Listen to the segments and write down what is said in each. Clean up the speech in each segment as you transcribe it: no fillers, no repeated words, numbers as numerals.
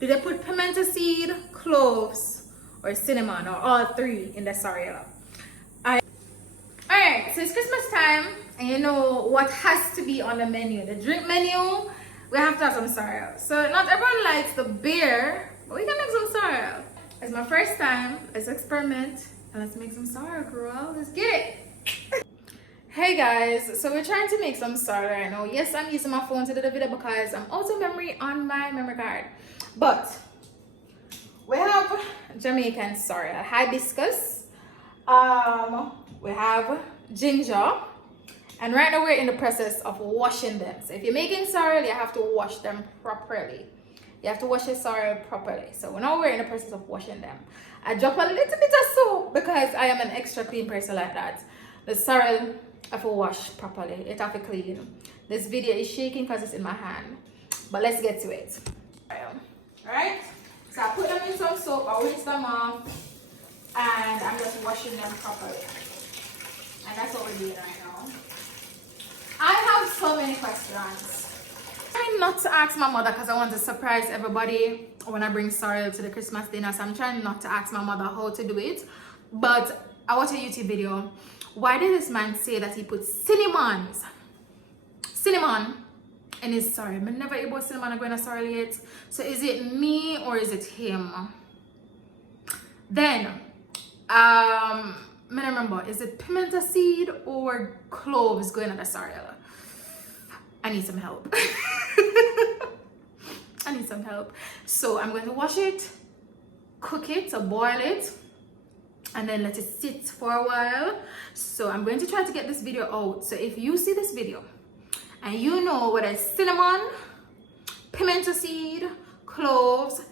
Do they put pimento seed, cloves, or cinnamon, or all three in the sorrel? Alright, so it's Christmas time, and you know what has to be on the menu. The drink menu, we have to have some sorrel. So not everyone likes the beer, but we can make some sorrel. It's my first time. Let's experiment and let's make some sorrel, girl. Let's get it. Hey guys, so we're trying to make some sorrel right now. Yes, I'm using my phone to do the video because I'm out of memory on my memory card. But we have Jamaican sorrel, hibiscus. We have ginger, and right now we're in the process of washing them. So if you're making sorrel, you have to wash them properly. You have to wash your sorrel properly. So now we're in the process of washing them. I drop a little bit of soap because I am an extra clean person like that. The sorrel I have to wash properly. It have to clean. This video is shaking because it's in my hand. But let's get to it. Alright? So I put them in some soap, I rinse them off, and I'm just washing them properly. And that's what we're doing right now. I have so many questions. I'm trying not to ask my mother because I want to surprise everybody when I bring sorrel to the Christmas dinner. So I'm trying not to ask my mother how to do it. But I watched a YouTube video. Why did this man say that he put cinnamon in his sorrel? I never able cinnamon going to sorrel yet. So is it me or is it him? Then I don't remember, is it pimento seed or cloves going at the sorrel? I need some help. I need some help. So I'm going to wash it, cook it or boil it, and then let it sit for a while. So I'm going to try to get this video out. So if you see this video and you know whether it's cinnamon, pimento seed, cloves,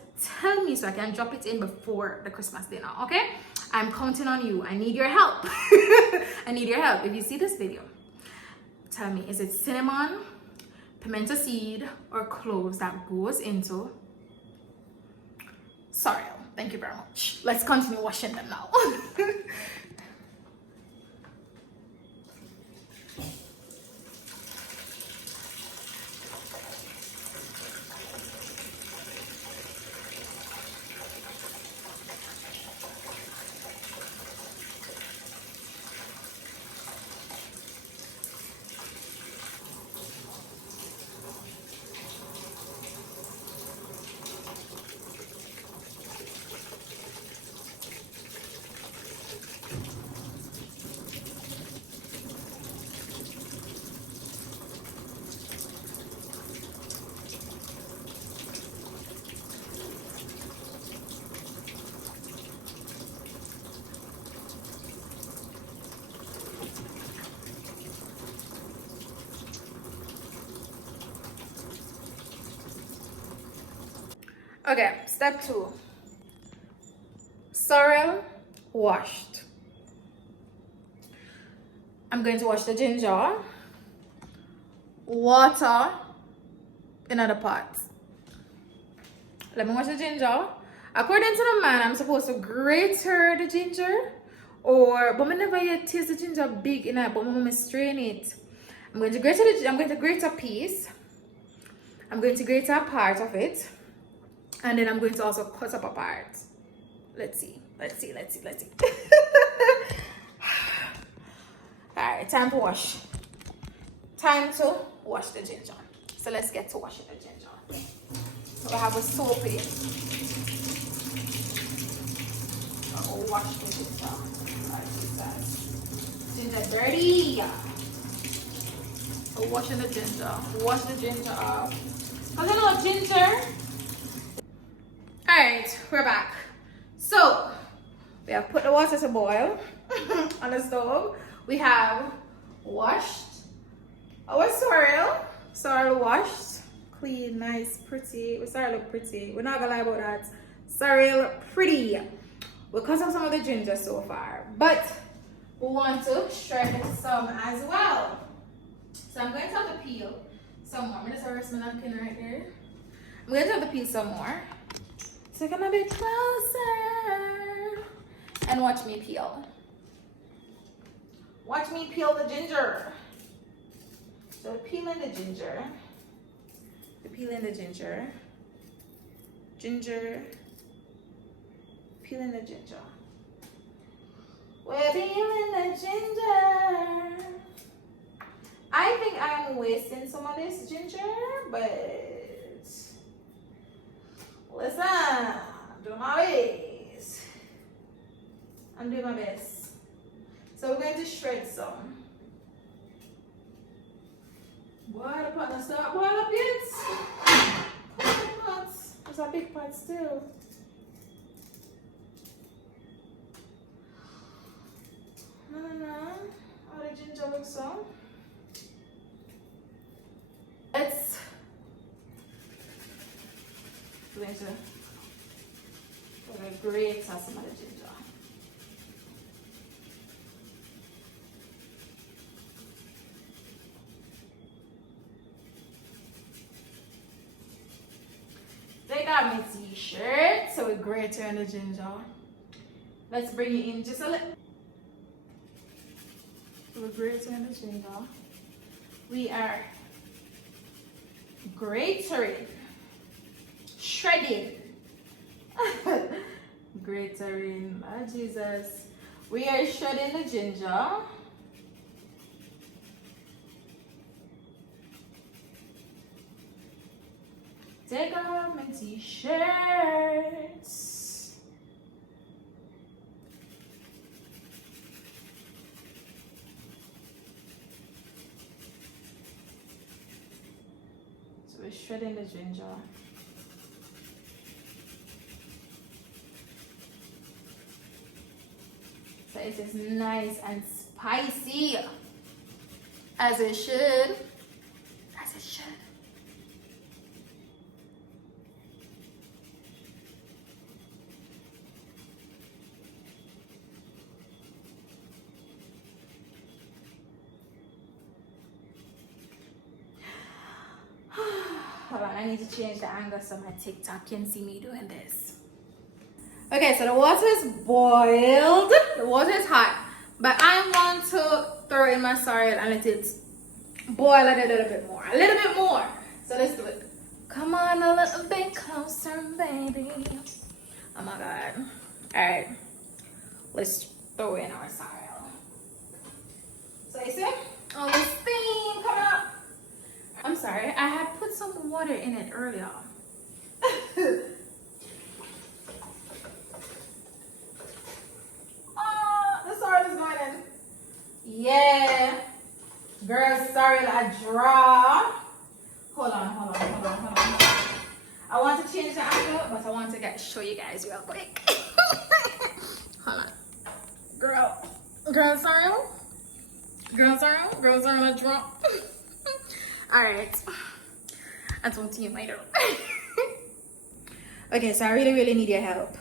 tell me so I can drop it in before the Christmas dinner, okay? I'm counting on you. I need your help. I need your help. If you see this video, tell me, is it cinnamon, pimento seed, or cloves that goes into sorrel? Thank you very much. Let's continue washing them now. Okay, step 2. Sorrel washed. I'm going to wash the ginger, water in another pot. Let me wash the ginger. According to the man, I'm supposed to grate the ginger, but I never yet taste the ginger big enough, but I'm going to strain it. I'm going to grate a piece. I'm going to grate a part of it. And then I'm going to also cut up a part. Let's see. Alright, time to wash. Time to wash the ginger. So let's get to washing the ginger. So I have a soap in. I'll wash the ginger. Ginger dirty. So washing the ginger. Wash the ginger off. Because I know ginger. Alright, we're back. So we have put the water to boil on the stove. We have washed our sorrel washed, clean, nice, pretty. Sorrel look pretty. We're not gonna lie about that. Sorrel pretty. We cut off some of the ginger so far, but we want to shred some as well. So I'm going to have to peel some more. I'm gonna rest my napkin right there. I'm going to have to peel some more. So come a bit closer and watch me peel. Watch me peel the ginger. So peeling the ginger. ginger. Peeling the ginger. We're peeling the ginger. I think I'm wasting some of this ginger, but listen, do my best. I'm doing my best. So we're going to shred some. Boy, the pot doesn't start boil up yet. There's a big pot still. No. All the ginger looks so. Let's grate some of the ginger. Take out my t-shirt, so we grate on the ginger. Let's bring it in just a little. We're grating the ginger. We are grating, shredding, grating. Oh Jesus! We are shredding the ginger. Take off my t-shirts. We're shredding the ginger. So it is nice and spicy. As it should. As it should. Hold on, I need to change the angle so my TikTok can see me doing this. Okay, so the water is boiled. The water is hot. But I want to throw in my sorrel and let it boil a little bit more. A little bit more. So let's do it. Come on a little bit closer, baby. Oh my God. Alright. Let's throw in our sorrel. So you see? All this steam coming up. I'm sorry, I had put some water in it earlier. Oh, the sorrel is going in. Yeah. Girl, sorrel I draw. Hold on. I want to change the angle, but I want to show you guys real quick. Hold on. Girl sorrel I draw. Alright, that's one team I know. Okay, so I really need your help.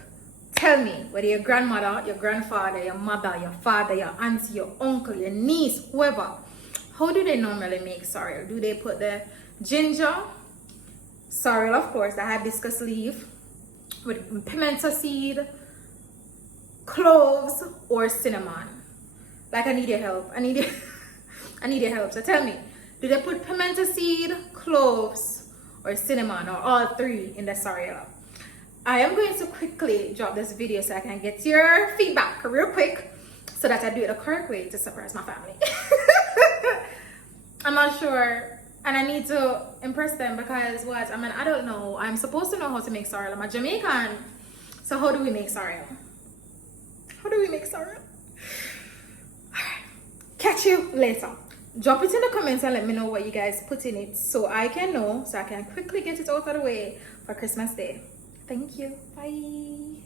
Tell me, whether your grandmother, your grandfather, your mother, your father, your auntie, your uncle, your niece, whoever, how do they normally make sorrel? Do they put the ginger, sorrel of course, the hibiscus leaf, with pimento seed, cloves, or cinnamon? Like, I need your help. I need your help. So tell me, do they put pimento seed, cloves, or cinnamon, or all three in the sorrel? I am going to quickly drop this video so I can get your feedback real quick so that I do it the correct way to surprise my family. I'm not sure, and I need to impress them because what? I mean, I don't know. I'm supposed to know how to make sorrel. I'm a Jamaican. So how do we make sorrel? Alright. Catch you later. Drop it in the comments and let me know what you guys put in it so I can know, so I can quickly get it out of the way for Christmas Day. Thank you. Bye.